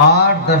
8-10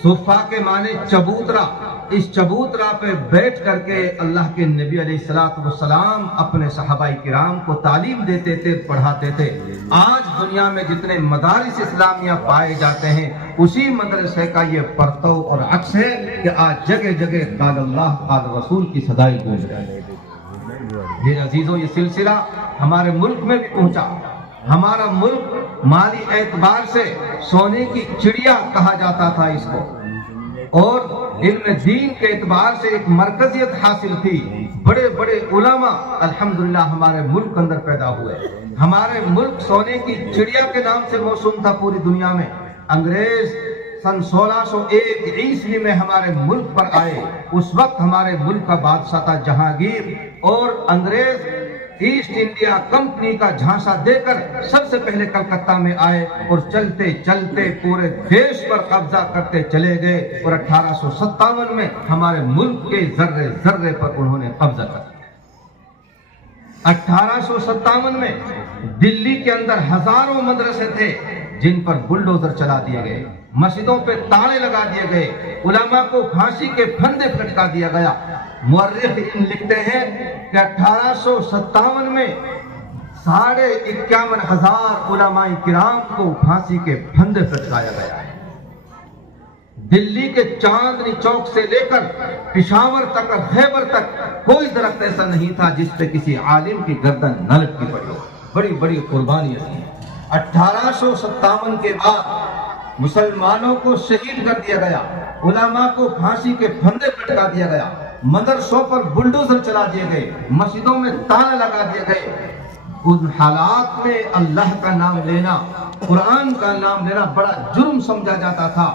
صفا کے معنی چبوترا، اس چبوترا پہ بیٹھ کر کے اللہ کے نبی علیہ الصلوۃ والسلام اپنے صحابہ کرام کو تعلیم دیتے تھے، پڑھاتے تھے۔ آج دنیا میں جتنے مدارس اسلامیہ پائے جاتے ہیں اسی مدرسے کا یہ پرتو اور عکس ہے کہ آج جگہ جگہ قال اللہ قال رسول کی صدائیں گونج رہی ہیں۔ یہ عزیزوں، یہ سلسلہ ہمارے ملک میں بھی پہنچا۔ ہمارا ملک مالی اعتبار سے سونے کی چڑیا کہا جاتا تھا اس کو، اور علم دین کے اعتبار سے ایک مرکزیت حاصل تھی۔ بڑے بڑے علماء الحمدللہ ہمارے ملک کے اندر پیدا ہوئے۔ ہمارے ملک سونے کی چڑیا کے نام سے موسوم تھا پوری دنیا میں۔ انگریز سن 1601 عیسوی میں ہمارے ملک پر آئے۔ اس وقت ہمارے ملک کا بادشاہ تھا جہانگیر، اور انگریز ایسٹ انڈیا کمپنی کا جھانسا دے کر سب سے پہلے کلکتہ میں آئے، اور چلتے چلتے پورے دیش پر قبضہ کرتے چلے گئے، اور 1857 میں ہمارے ملک کے ذرے ذرے پر انہوں نے قبضہ کر لیا۔ 1857 میں دلی کے اندر ہزاروں مدرسے تھے جن پر بلڈوزر چلا دیے گئے، مسجدوں پہ تالے لگا دیے گئے، علماء کو پھانسی کے پھندے پھٹکا دیا گیا۔ مورخین لکھتے ہیں کہ 1857 میں 51,500 علماء کرام کو پھانسی کے پھندے پھٹکایا گیا ہے۔ دلی کے چاندنی چوک سے لے کر پشاور تک اور خیبر تک کوئی درخت ایسا نہیں تھا جس پہ کسی عالم کی گردن نہ لٹکی پڑی ہو۔ بڑی بڑی قربانیاں تھیں۔ 1857 کے بعد مسلمانوں کو شہید کر دیا گیا، علماء کو پھانسی کے پھندے پھٹکا دیا گیا، مدرسوں پر بلڈوزر چلا دیے گئے، مسجدوں میں تالے لگا دیے گئے۔ ان حالات میں اللہ کا نام لینا، قرآن کا نام لینا بڑا جرم سمجھا جاتا تھا۔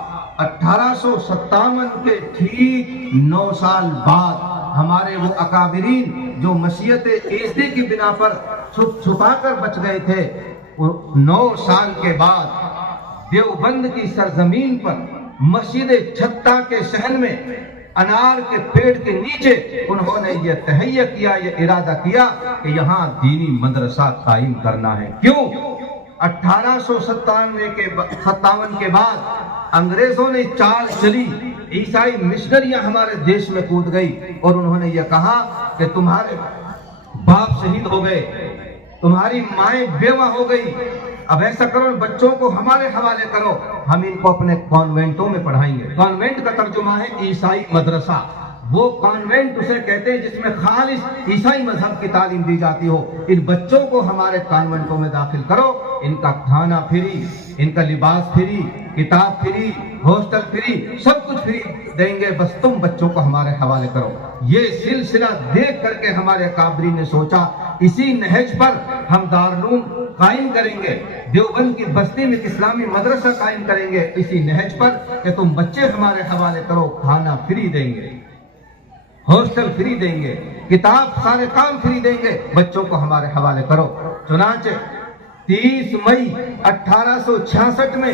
1857 کے ٹھیک 9 سال بعد ہمارے وہ اکابرین جو مشیت ایزدی کی بنا پر چھپ چھپا کر بچ گئے تھے، 9 سال کے بعد دیوبند کی سرزمین پر مسجد چھتا کے صحن میں انار کے پیڑ کے نیچے انہوں نے یہ تہیہ کیا، یہ ارادہ کیا کہ یہاں دینی مدرسہ قائم کرنا ہے۔ کیوں؟ 1857 کے بعد انگریزوں نے چال چلی، عیسائی مشنریاں ہمارے دیش میں کود گئی، اور انہوں نے یہ کہا کہ تمہارے باپ شہید ہو گئے، تمہاری مائیں بیوہ ہو گئی، اب ایسا کرو بچوں کو ہمارے حوالے کرو، ہم ان کو اپنے کانوینٹوں میں پڑھائیں گے۔ کانوینٹ کا ترجمہ ہے عیسائی مدرسہ۔ وہ کانوینٹ اسے کہتے ہیں جس میں خالص عیسائی مذہب کی تعلیم دی جاتی ہو۔ ان بچوں کو ہمارے کانوینٹوں میں داخل کرو، ان کا کھانا فری، ان کا لباس فری، کتاب فری، ہاسٹل فری، سب کچھ فری دیں گے، بس تم بچوں کو ہمارے حوالے کرو۔ یہ سلسلہ دیکھ کر کے ہمارے اکابرین نے سوچا اسی نہج پر ہم دارالعلوم قائم کریں گے، دیوبند کی بستی میں اسلامی مدرسہ قائم کریں گے، اسی نہج پر کہ تم بچے ہمارے حوالے کرو، کھانا فری دیں گے، ہاسٹل فری دیں گے، کتاب سارے کام فری دیں گے، بچوں کو ہمارے حوالے کرو۔ چنانچہ 30 مئی 1866 میں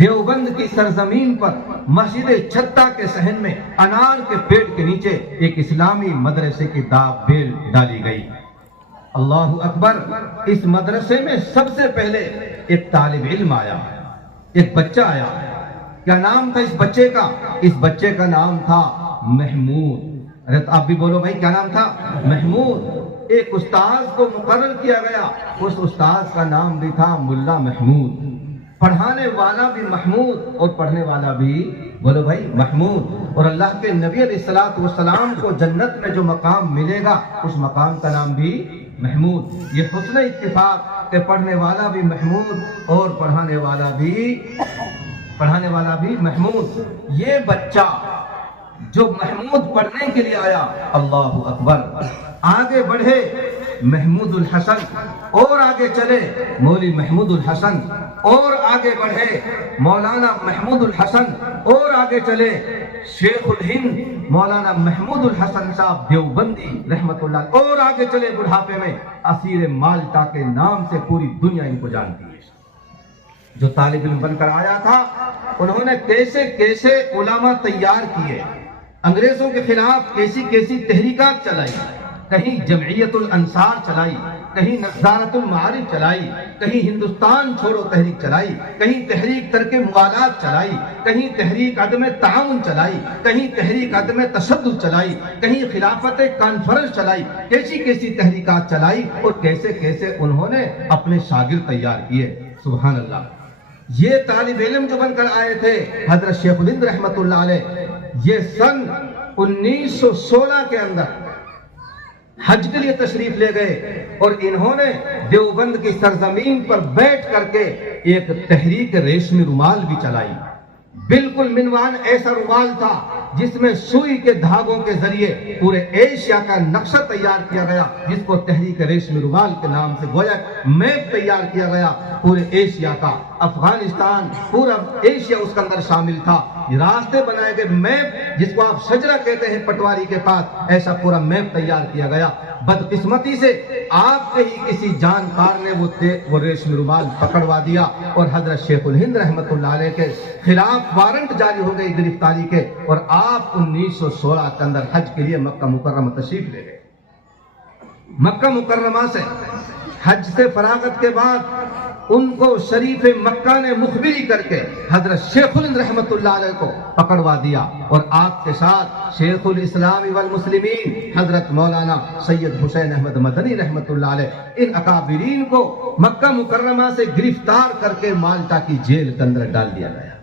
دیوبند کی سرزمین پر مسجد چھتا کے صحن میں انار کے پیڑ کے نیچے ایک اسلامی مدرسے کی بیل ڈالی گئی۔ اللہ اکبر! اس مدرسے میں سب سے پہلے ایک طالب علم آیا، ایک بچہ آیا۔ کیا نام تھا اس بچے کا؟ اس بچے کا نام تھا محمود۔ ارے آپ بھی بولو بھائی، کیا نام تھا؟ محمود۔ ایک استاذ کو مقرر کیا گیا، اس استاذ کا نام بھی تھا ملا محمود۔ پڑھانے والا بھی محمود اور پڑھنے والا بھی، بولو بھائی، محمود۔ اور اللہ کے نبی علیہ الصلوۃ والسلام کو جنت میں جو مقام ملے گا اس مقام کا نام بھی محمود۔ یہ حسن اتفاق کہ پڑھنے والا بھی محمود اور پڑھانے والا بھی محمود۔ یہ بچہ جو محمود پڑھنے کے لیے آیا، اللہ اکبر، آگے بڑھے محمود الحسن، اور آگے چلے مولوی محمود الحسن، اور آگے بڑھے مولانا محمود الحسن، اور آگے چلے شیخ الہند مولانا محمود الحسن صاحب دیوبندی رحمت اللہ، اور آگے چلے بڑھاپے میں اسیر مالٹا کے نام سے پوری دنیا ان کو جانتی ہے۔ جو طالب علم بن کر آیا تھا، انہوں نے کیسے کیسے علماء تیار کیے، انگریزوں کے خلاف کیسی کیسی تحریکات چلائی، کہیں جمعیت الانصار چلائی، کہیں نظارت المعارف چلائی، کہیں ہندوستان چھوڑو تحریک چلائی، کہیں تحریک ترک موالات چلائی، کہیں تحریک عدم تعاون چلائی، کہیں تحریک عدم تشدد چلائی، کہیں خلافت کانفرنس چلائی، کیسی کیسی تحریکات چلائی اور کیسے کیسے انہوں نے اپنے شاگرد تیار کیے. سبحان اللہ. یہ طالب علم جو بن کر آئے تھے حضرت شیخ الہند رحمت اللہ علیہ، یہ سن 1916 کے اندر حج کے لیے تشریف لے گئے اور انہوں نے دیوبند کی سرزمین پر بیٹھ کر کے ایک تحریک ریشمی رومال بھی چلائی. بالکل منوان ایسا رومال تھا جس میں سوئی کے دھاگوں کے ذریعے پورے ایشیا کا نقشہ تیار کیا گیا، جس کو تحریک ریشمی رومال کے نام سے گویا میپ تیار کیا گیا پورے ایشیا کا. افغانستان پورا ایشیا اس کے اندر شامل تھا. راستے بنائے گئے، میپ جس کو آپ شجرہ کہتے ہیں پٹواری کے پاس، ایسا پورا میپ تیار کیا گیا. بدقسمتی سے آپ کے ہی کسی جانکار نے وہ ریشمی رومال پکڑوا دیا اور حضرت شیخ الہند رحمت اللہ علیہ کے خلاف وارنٹ جاری ہو گئی گرفتاری کے، اور آپ 1916 کے اندر حج کے لیے مکہ مکرمہ تشریف لے گئے. مکہ مکرمہ سے حج سے فراغت کے بعد ان کو شریف مکہ نے مخبری کر کے حضرت شیخ الہند رحمت اللہ علیہ کو پکڑوا دیا، اور آپ کے ساتھ شیخ الاسلام والمسلمین حضرت مولانا سید حسین احمد مدنی رحمت اللہ علیہ، ان اکابرین کو مکہ مکرمہ سے گرفتار کر کے مالٹا کی جیل کے اندر ڈال دیا گیا.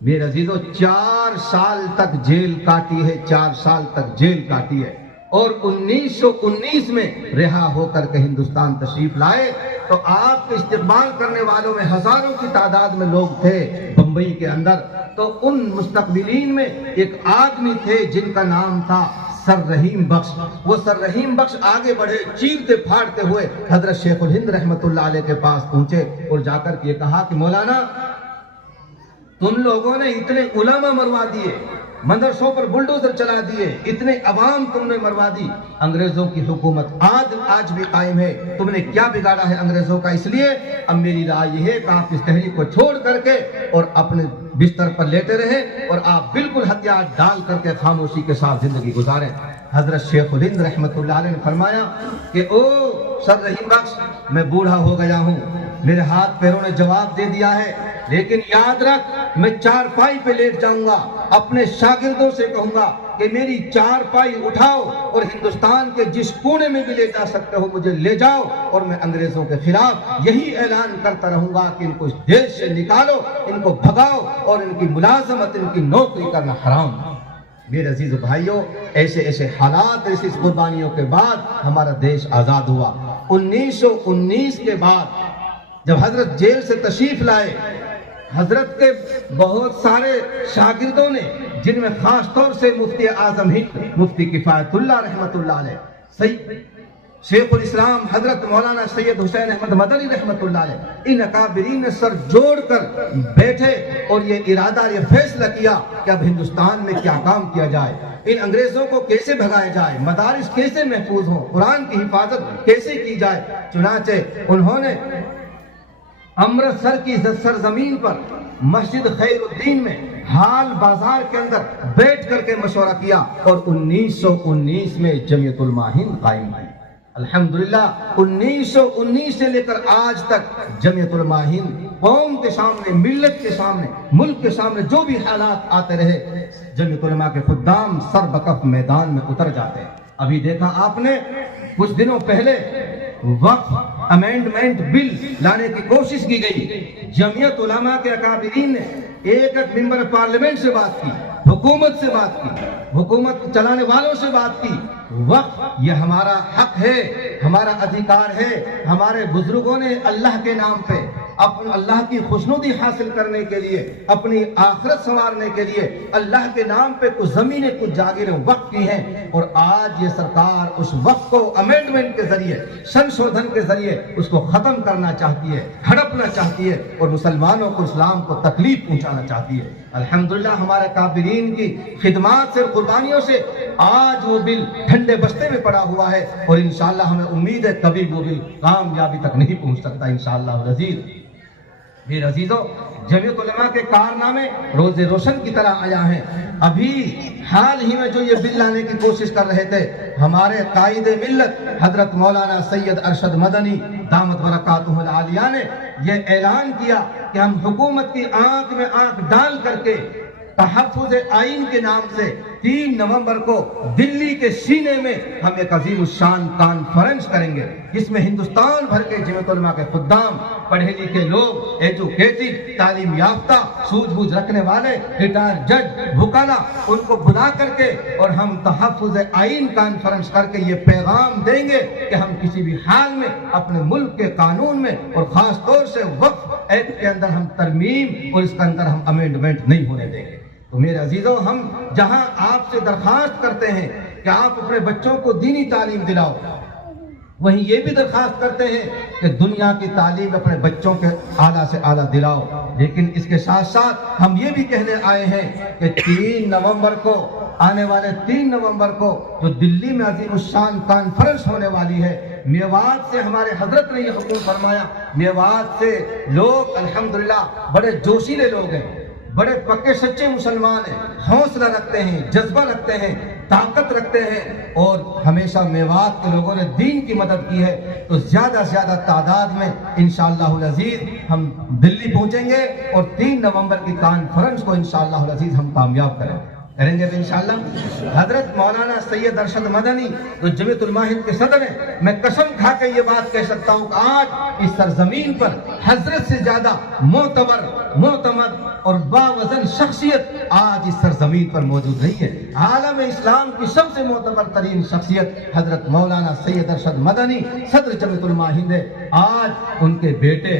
میرے عزیزو 4 سال تک جیل کاٹی ہے، 4 سال تک جیل کاٹی ہے، اور 1919 میں رہا ہو کر کے ہندوستان تشریف لائے تو آپ کے استقبال کرنے والوں میں ہزاروں کی تعداد میں لوگ تھے بمبئی کے اندر. تو ان مستقبلین میں ایک آدمی تھے جن کا نام تھا سر رحیم بخش. وہ سر رحیم بخش آگے بڑھے، چیرتے پھاڑتے ہوئے حضرت شیخ الہند رحمت اللہ علیہ کے پاس پہنچے اور جا کر یہ کہا کہ مولانا، تم لوگوں نے اتنے علماء مروا دیے، مدرسوں پر بلڈوزر چلا دیے، اتنے عوام تم نے مروا دی. انگریزوں کی حکومت آج بھی قائم ہے. تم نے کیا بگاڑا ہے انگریزوں کا؟ اس لیے اب میری رائے یہ ہے کہ آپ اس تحریک کو چھوڑ کر کے اور اپنے بستر پر لیٹے رہیں اور آپ بالکل ہتھیار ڈال کر کے خاموشی کے ساتھ زندگی گزاریں. حضرت شیخ الہند رحمت اللہ علیہ نے فرمایا کہ او سر رحیم بخش، میں بوڑھا ہو گیا ہوں، میرے ہاتھ پیروں نے جواب دے دیا ہے، لیکن یاد رکھ میں چارپائی پہ لیٹ جاؤں گا، اپنے شاگردوں سے کہوں گا کہ میری چارپائی اٹھاؤ اور ہندوستان کے جس کونے میں بھی لے جا سکتے ہو مجھے لے جاؤ، اور میں انگریزوں کے خلاف یہی اعلان کرتا رہوں گا کہ ان کو اس دیش سے نکالو، ان کو بھگاؤ اور ان کی ملازمت، ان کی نوکری کرنا حرام. میرے عزیز بھائیوں، ایسے ایسے حالات، ایسی قربانیوں کے بعد ہمارا دیش آزاد ہوا. 1919 کے بعد جب حضرت جیل سے تشریف لائے، حضرت کے بہت سارے شاگردوں نے، جن میں خاص طور سے مفتی اعظم ہند مفتی کفایت اللہ رحمت اللہ علیہ، شیخ الاسلام حضرت مولانا سید حسین احمد مدنی رحمت اللہ علیہ، ان اکابرین نے سر جوڑ کر بیٹھے اور یہ ارادہ، یہ فیصلہ کیا کہ اب ہندوستان میں کیا کام کیا جائے، ان انگریزوں کو کیسے بھگایا جائے، مدارس کیسے محفوظ ہوں، قرآن کی حفاظت کیسے کی جائے. چنانچہ انہوں نے امرتسر کی سرزمین پر مسجد خیر الدین میں حال بازار کے اندر بیٹھ کر کے مشورہ کیا اور 1919 میں جمعیت علماء ہند قائم ہوئی. الحمدللہ 1919 سے لے کر آج تک جمعیت علماء ہند قوم کے سامنے، ملت کے سامنے، ملک کے سامنے جو بھی حالات آتے رہے، جمعیت علماء کے خدام سر بکف میدان میں اتر جاتے ہیں. ابھی دیکھا آپ نے کچھ دنوں پہلے وقف امینڈمنٹ بل لانے کی کوشش کی گئی. جمعیت علماء کے اکابرین نے ایک ممبر پارلیمنٹ سے بات کی، حکومت سے بات کی، حکومت چلانے والوں سے بات کی. وقف یہ ہمارا حق ہے، ہمارا ادھیکار ہے. ہمارے بزرگوں نے اللہ کے نام پہ، اپنے اللہ کی خوشنودی حاصل کرنے کے لیے، اپنی آخرت سنوارنے کے لیے اللہ کے نام پہ کچھ زمینیں، کچھ جاگیریں وقف کی ہیں، اور آج یہ سرکار اس وقف کو امینڈمنٹ کے ذریعے، سنشودھن کے ذریعے اس کو ختم کرنا چاہتی ہے، ہڑپنا چاہتی ہے اور مسلمانوں کو، اسلام کو تکلیف پہنچانا چاہتی ہے. الحمدللہ ہمارے کافرین کی خدمات سے، قربانیوں سے آج وہ بل ٹھنڈے بستے میں پڑا ہوا ہے، اور انشاءاللہ ہمیں امید ہے کبھی وہ بل کامیابی تک نہیں پہنچ سکتا انشاءاللہ العزیز. میرے عزیزوں، جمعیت علماء کے کارنامے روز روشن کی طرح آیا ہیں۔ ابھی حال ہی میں جو یہ بل لانے کی کوشش کر رہے تھے، ہمارے قائد ملت حضرت مولانا سید ارشد مدنی دامت برکاتہ العالیہ نے یہ اعلان کیا کہ ہم حکومت کی آنکھ میں آنکھ ڈال کر کے تحفظ آئین کے نام سے 3 نومبر کو دلی کے سینے میں ہم ایک عظیم الشان کانفرنس کریں گے، جس میں ہندوستان بھر کے جمعیت علماء کے خدام، پڑھے لکھے لوگ، ایجوکیٹڈ، تعلیم یافتہ، سوجھ بوجھ رکھنے والے، ریٹائر جج، وکلا، ان کو بلا کر کے اور ہم تحفظ آئین کانفرنس کر کے یہ پیغام دیں گے کہ ہم کسی بھی حال میں اپنے ملک کے قانون میں اور خاص طور سے وقف ایکٹ کے اندر ہم ترمیم اور اس کے اندر ہم امینڈمنٹ نہیں ہونے دیں گے۔ تو میرے عزیزوں، ہم جہاں آپ سے درخواست کرتے ہیں کہ آپ اپنے بچوں کو دینی تعلیم دلاؤ، وہیں یہ بھی درخواست کرتے ہیں کہ دنیا کی تعلیم اپنے بچوں کے اعلیٰ سے اعلیٰ دلاؤ۔ لیکن اس کے ساتھ ساتھ ہم یہ بھی کہنے آئے ہیں کہ 3 نومبر کو، آنے والے 3 نومبر کو جو دلی میں عظیم الشان کانفرنس ہونے والی ہے، میوات سے ہمارے حضرت نے یہ حکم فرمایا، میوات سے لوگ الحمدللہ بڑے جوشیلے لوگ ہیں، بڑے پکے سچے مسلمان ہیں، حوصلہ رکھتے ہیں، جذبہ رکھتے ہیں، طاقت رکھتے ہیں، اور ہمیشہ میوات کے لوگوں نے دین کی مدد کی ہے۔ تو زیادہ سے زیادہ تعداد میں انشاءاللہ العزیز ہم دلی پہنچیں گے اور 3 نومبر کی کانفرنس کو انشاءاللہ العزیز ہم کامیاب کریں گے انشاءاللہ۔ حضرت مولانا سید ارشد مدنی جو جمعیت علماء ہند کے صدر ہیں، میں قسم کھا کے یہ بات کہہ سکتا ہوں کہ آج اس سرزمین پر حضرت سے زیادہ معتبر، معتمد اور باوزن شخصیت آج اس سرزمین پر موجود نہیں ہے۔ عالم اسلام کی سب سے معتبر ترین شخصیت حضرت مولانا سید ارشد مدنی صدر جمعیت علماء ہند ہے۔ آج ان کے بیٹے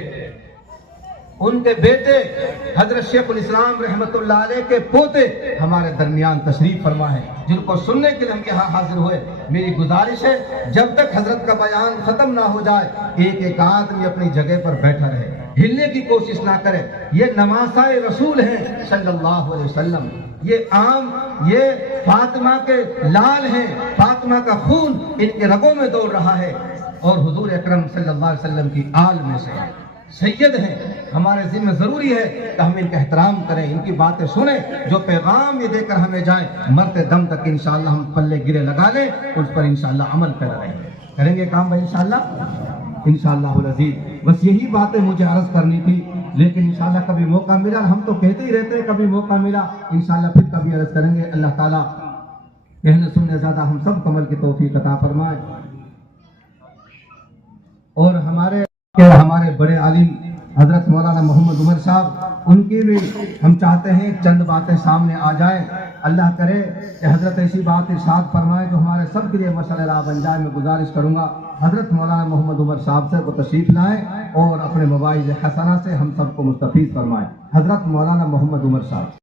حضرت شیخ الاسلام رحمت اللہ علیہ کے پوتے ہمارے درمیان تشریف فرما ہے، جن کو سننے کے لیے ہم یہاں حاضر ہوئے۔ میری گزارش ہے جب تک حضرت کا بیان ختم نہ ہو جائے، ایک ایک آدمی اپنی جگہ پر بیٹھا رہے، ہلنے کی کوشش نہ کرے۔ یہ نواسۂ رسول ہیں صلی اللہ علیہ وسلم، یہ فاطمہ کے لال ہیں، فاطمہ کا خون ان کے رگوں میں دوڑ رہا ہے، اور حضور اکرم صلی اللہ علیہ وسلم کی آل میں سے سید ہیں۔ ہمارے ذمہ ضروری ہے کہ ہم ان کا احترام کریں، ان کی باتیں سنیں، جو پیغام یہ دے کر ہمیں جائیں، مرتے دم تک انشاءاللہ ہم پلے گرے لگا لیں، اس پر انشاءاللہ عمل کریں گے کام بھائی انشاءاللہ العزیز۔ بس یہی باتیں مجھے عرض کرنی تھی، لیکن انشاءاللہ کبھی موقع ملا، ہم تو کہتے ہی رہتے ہیں کبھی موقع ملا، انشاءاللہ پھر کبھی عرض کریں گے۔ اللہ تعالیٰ کہنے سننے زیادہ ہم سب کو عمل کی توفیق عطا فرمائے، اور ہمارے بڑے عالم حضرت مولانا محمد عمر صاحب، ان کی بھی ہم چاہتے ہیں چند باتیں سامنے آ جائیں۔ اللہ کرے کہ حضرت ایسی بات ارشاد فرمائے جو ہمارے سب کے لیے مشعل راہ بن جائے۔ میں گزارش کروں گا حضرت مولانا محمد عمر صاحب سے وہ تشریف لائیں اور اپنے مواعظ حسنہ سے ہم سب کو مستفید فرمائیں۔ حضرت مولانا محمد عمر صاحب۔